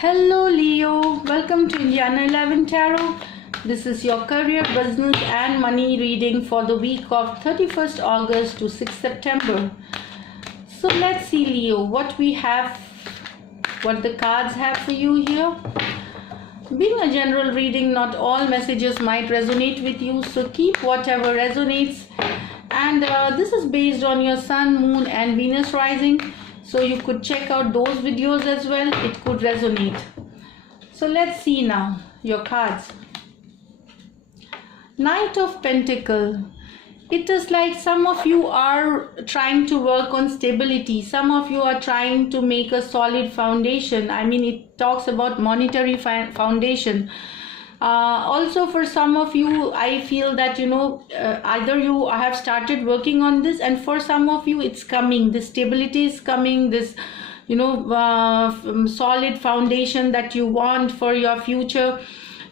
Hello Leo, welcome to Indiana 11 Tarot. This is your career, business and money reading for the week of 31st August to 6th September. So let's see Leo, what the cards have for you here. Being a general reading, not all messages might resonate with you, so keep whatever resonates. And this is based on your Sun, Moon and Venus rising. So you could check out those videos as well. It could resonate. So let's see now your cards. Knight of Pentacle. It is like some of you are trying to work on stability. Some of you are trying to make a solid foundation. I mean, it talks about monetary foundation. Also for some of you, I feel that either you have started working on this, and for some of you it's coming, this stability is coming, this solid foundation that you want for your future,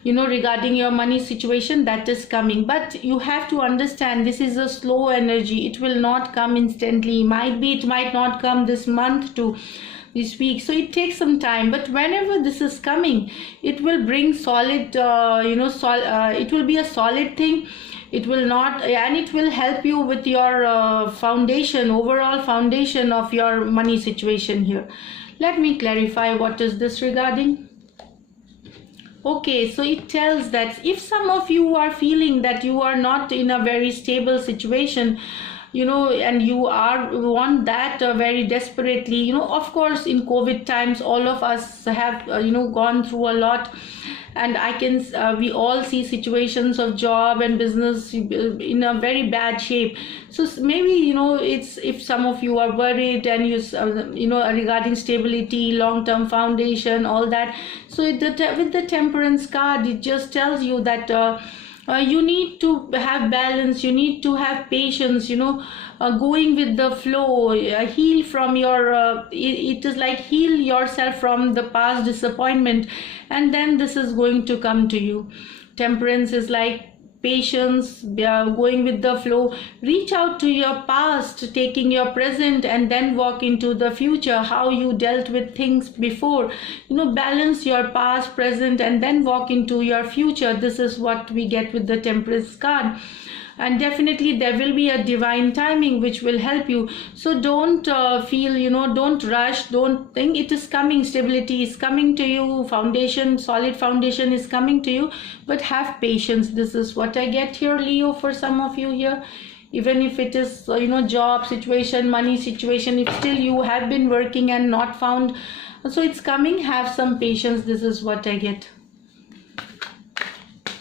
regarding your money situation, that is coming. But you have to understand, this is a slow energy. It will not come instantly. It might not come this month to this week, so it takes some time. But whenever this is coming, it will bring solid, it will be a solid thing. It will not, and it will help you with your foundation, overall foundation of your money situation here. Let me clarify what is this regarding. Okay, so it tells that if some of you are feeling that you are not in a very stable situation, and you want that very desperately, of course in COVID times all of us have gone through a lot, and we all see situations of job and business in a very bad shape. So maybe it's, if some of you are worried and regarding stability, long-term foundation, all that. So with the Temperance card, it just tells you that you need to have balance, you need to have patience, going with the flow, heal from your, it is like heal yourself from the past disappointment, and then this is going to come to you. Temperance is like patience, going with the flow. Reach out to your past, taking your present, and then walk into the future, how you dealt with things before. Balance your past, present, and then walk into your future. This is what we get with the Temperance card. And definitely there will be a divine timing which will help you. So don't don't rush, don't think, it is coming. Stability is coming to you, foundation, solid foundation is coming to you, but have patience. This is what I get here, Leo, for some of you here. Even if it is job situation, money situation, if still you have been working and not found, so it's coming, have some patience. This is what I get.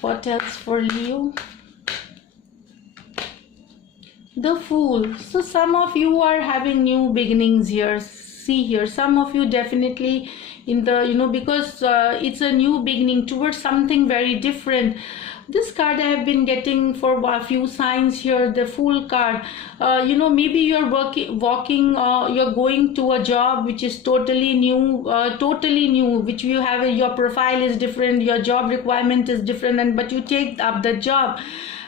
What else for Leo? The Fool. So some of you are having new beginnings here. See here, some of you definitely in the because it's a new beginning towards something very different. This card I have been getting for a few signs here, the Fool card. Maybe you're you're going to a job which is totally new, which you have, your profile is different, your job requirement is different, but you take up the job.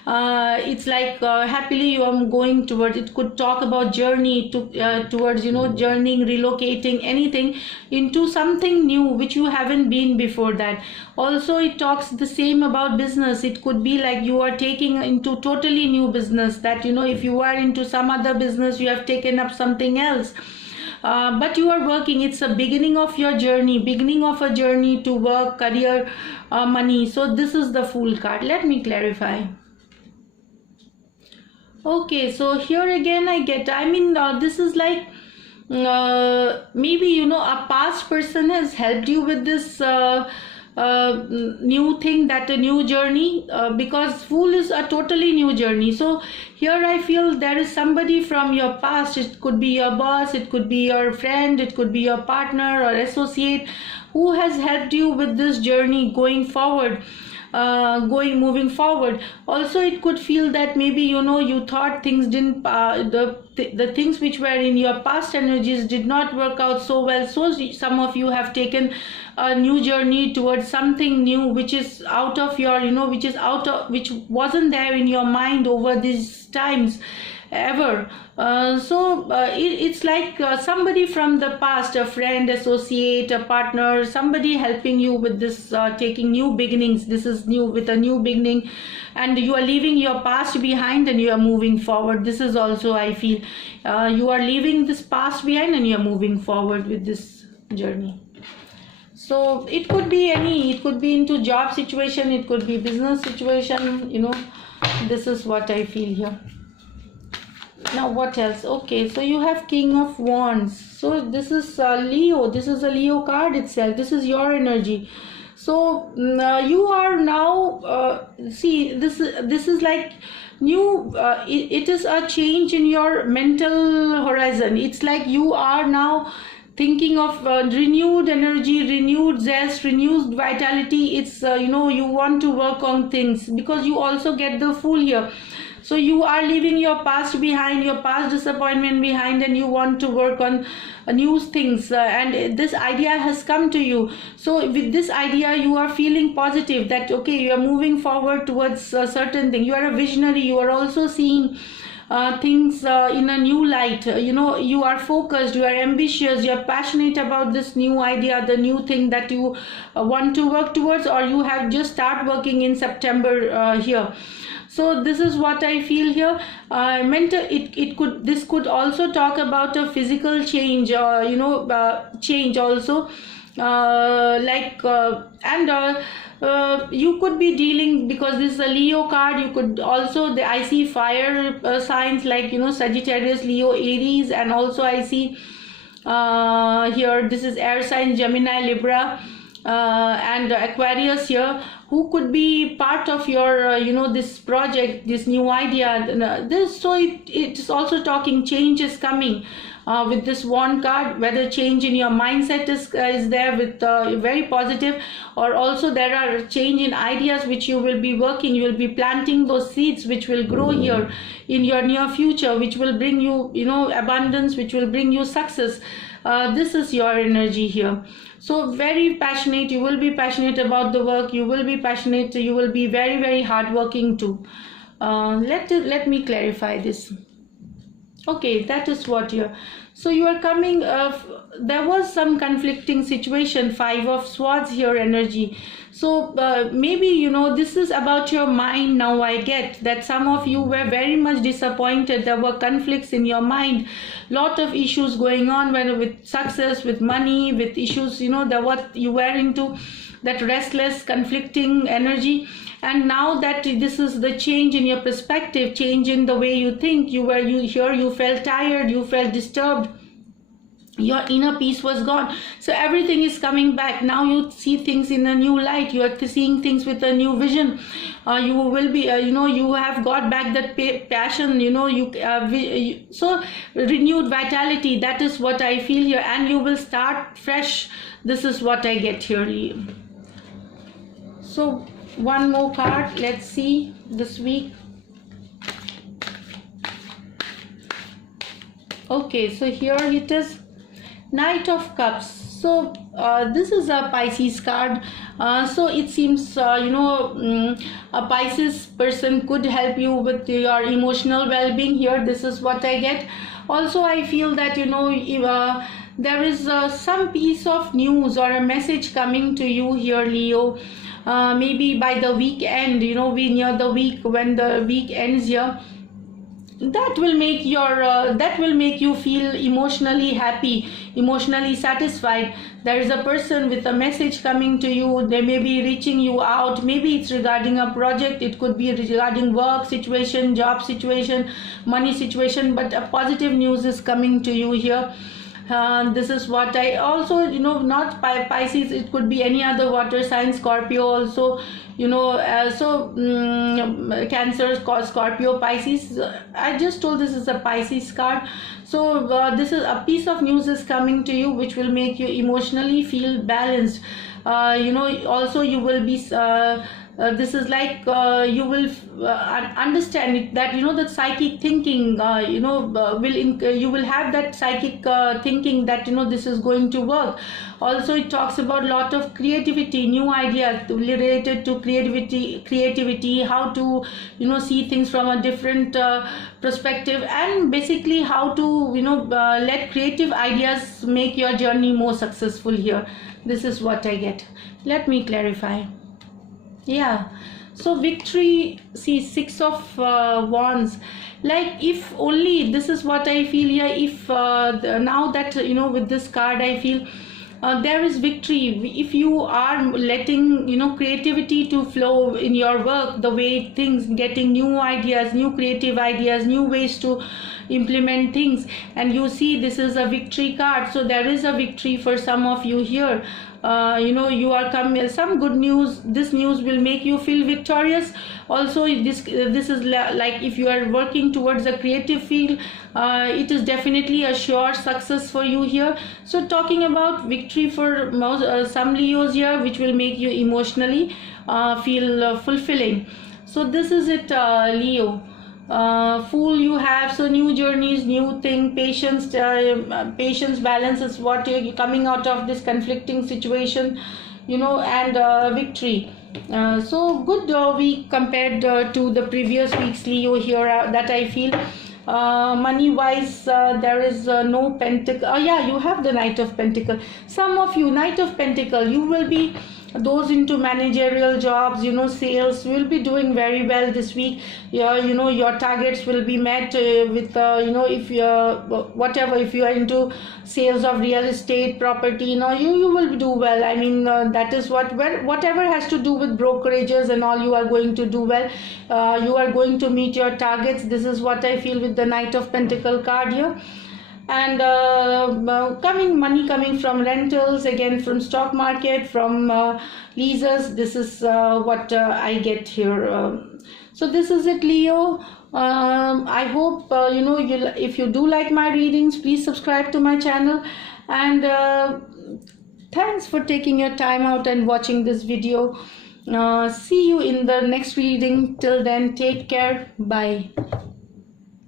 It's like happily you are going towards, it could talk about journey towards journeying, relocating, anything into something new which you haven't been before that. Also it talks the same about business. It could be like you are taking into totally new business, that if you are into some other business, you have taken up something else. But you are working. It's a beginning of your journey, beginning of a journey to work, career, money. So this is the Fool card. Let me clarify. Okay, so here again I get, this is like maybe a past person has helped you with this new thing, that a new journey, because Fool is a totally new journey. So here I feel there is somebody from your past. It could be your boss, it could be your friend, it could be your partner or associate, who has helped you with this journey going forward. Moving forward. Also it could feel that maybe you thought things didn't the things which were in your past energies did not work out so well, so some of you have taken a new journey towards something new which is out of your which wasn't there in your mind over these times. ever. It's like somebody from the past, a friend, associate, a partner, somebody helping you with this, taking new beginnings. This is new, with a new beginning, and you are leaving your past behind and you are moving forward. This is also, I feel, you are leaving this past behind and you are moving forward with this journey. So it could be any, it could be into job situation, it could be business situation, you know. This is what I feel here. Now what else? Okay, so you have King of Wands. So this is Leo. This is a Leo card itself. This is your energy. So you are now, see, this is like new, it is a change in your mental horizon. It's like you are now thinking of renewed energy, renewed zest, renewed vitality. It's you know, you want to work on things, because you also get the Fool here. So you are leaving your past behind, your past disappointment behind, and you want to work on new things, and this idea has come to you. So with this idea you are feeling positive that okay, you are moving forward towards a certain thing. You are a visionary. You are also seeing things in a new light. You know, you are focused, you are ambitious, you are passionate about this new idea, the new thing that you want to work towards, or you have just start working in September here. So this is what I feel here. This could also talk about a physical change, change also, you could be dealing, because this is a Leo card. You could also, I see fire signs like, you know, Sagittarius, Leo, Aries, and also I see here this is air signs, Gemini, Libra, and Aquarius here, who could be part of your this project, this new idea. It is also talking change is coming with this Wand card, whether change in your mindset is there with very positive, or also there are change in ideas which you will be working, you will be planting those seeds which will grow here in your near future, which will bring you, abundance, which will bring you success. This is your energy here. So very passionate, you will be passionate about the work, you will be passionate, you will be very, very hardworking too. Let me clarify this. Okay, that is what you're, so you are coming, there was some conflicting situation, 5 of Swords here energy. So maybe, this is about your mind now. I get that some of you were very much disappointed. There were conflicts in your mind, lot of issues going on with success, with money, with issues, that what you were into, that restless, conflicting energy. And now that this is the change in your perspective, change in the way you think, you felt tired, you felt disturbed, your inner peace was gone. So everything is coming back. Now you see things in a new light, you are seeing things with a new vision. You will be, you have got back that passion, so renewed vitality. That is what I feel here, and you will start fresh. This is what I get here. So one more card, let's see this week. Okay, so here it is, Knight of Cups. So this is a Pisces card. So it seems a Pisces person could help you with your emotional well-being here. This is what I get. Also I feel that there is some piece of news or a message coming to you here, Leo. Maybe by the weekend, we near the week, when the week ends here, that will make you feel emotionally happy, emotionally satisfied. There is a person with a message coming to you. They may be reaching you out. Maybe it's regarding a project, it could be regarding work situation, job situation, money situation, but a positive news is coming to you here. This is what I also, not Pisces, it could be any other water sign, Scorpio also, Cancer, Scorpio, Pisces. I just told this is a Pisces card. So this is a piece of news is coming to you which will make you emotionally feel balanced. Also you will be this is like you will understand it, that that psychic thinking, you will have that psychic thinking that this is going to work. Also it talks about lot of creativity, new ideas related to creativity, how to see things from a different perspective, and basically how to let creative ideas make your journey more successful here. This is what I get. Let me clarify. Yeah, so victory, see, Six of Wands. Like, if only, this is what I feel here, if now that with this card I feel there is victory if you are letting creativity to flow in your work, the way things, getting new ideas, new creative ideas, new ways to implement things. And you see, this is a victory card, so there is a victory for some of you here. You are coming some good news. This news will make you feel victorious. Also, this is like, if you are working towards a creative field, it is definitely a sure success for you here. So talking about victory for some Leos here, which will make you emotionally feel fulfilling. So this is it, Leo. Fool you have, so new journeys, new thing, patience, balance is what you're coming out of this conflicting situation, and victory. So good week compared to the previous weeks, Leo, here that I feel. Money wise, there is no pentacle. Oh yeah, you have the Knight of Pentacle. Some of you, Knight of Pentacle, you will be, those into managerial jobs, sales, will be doing very well this week. Your targets will be met with if you're whatever, if you are into sales of real estate, property, you will do well. I mean, that is whatever has to do with brokerages and all, you are going to do well. You are going to meet your targets. This is what I feel with the Knight of Pentacle card here. And money coming from rentals, again from stock market, from leases. This is what I get here. So this is it, Leo. I hope if you do like my readings, please subscribe to my channel, and thanks for taking your time out and watching this video. See you in the next reading. Till then, take care. Bye.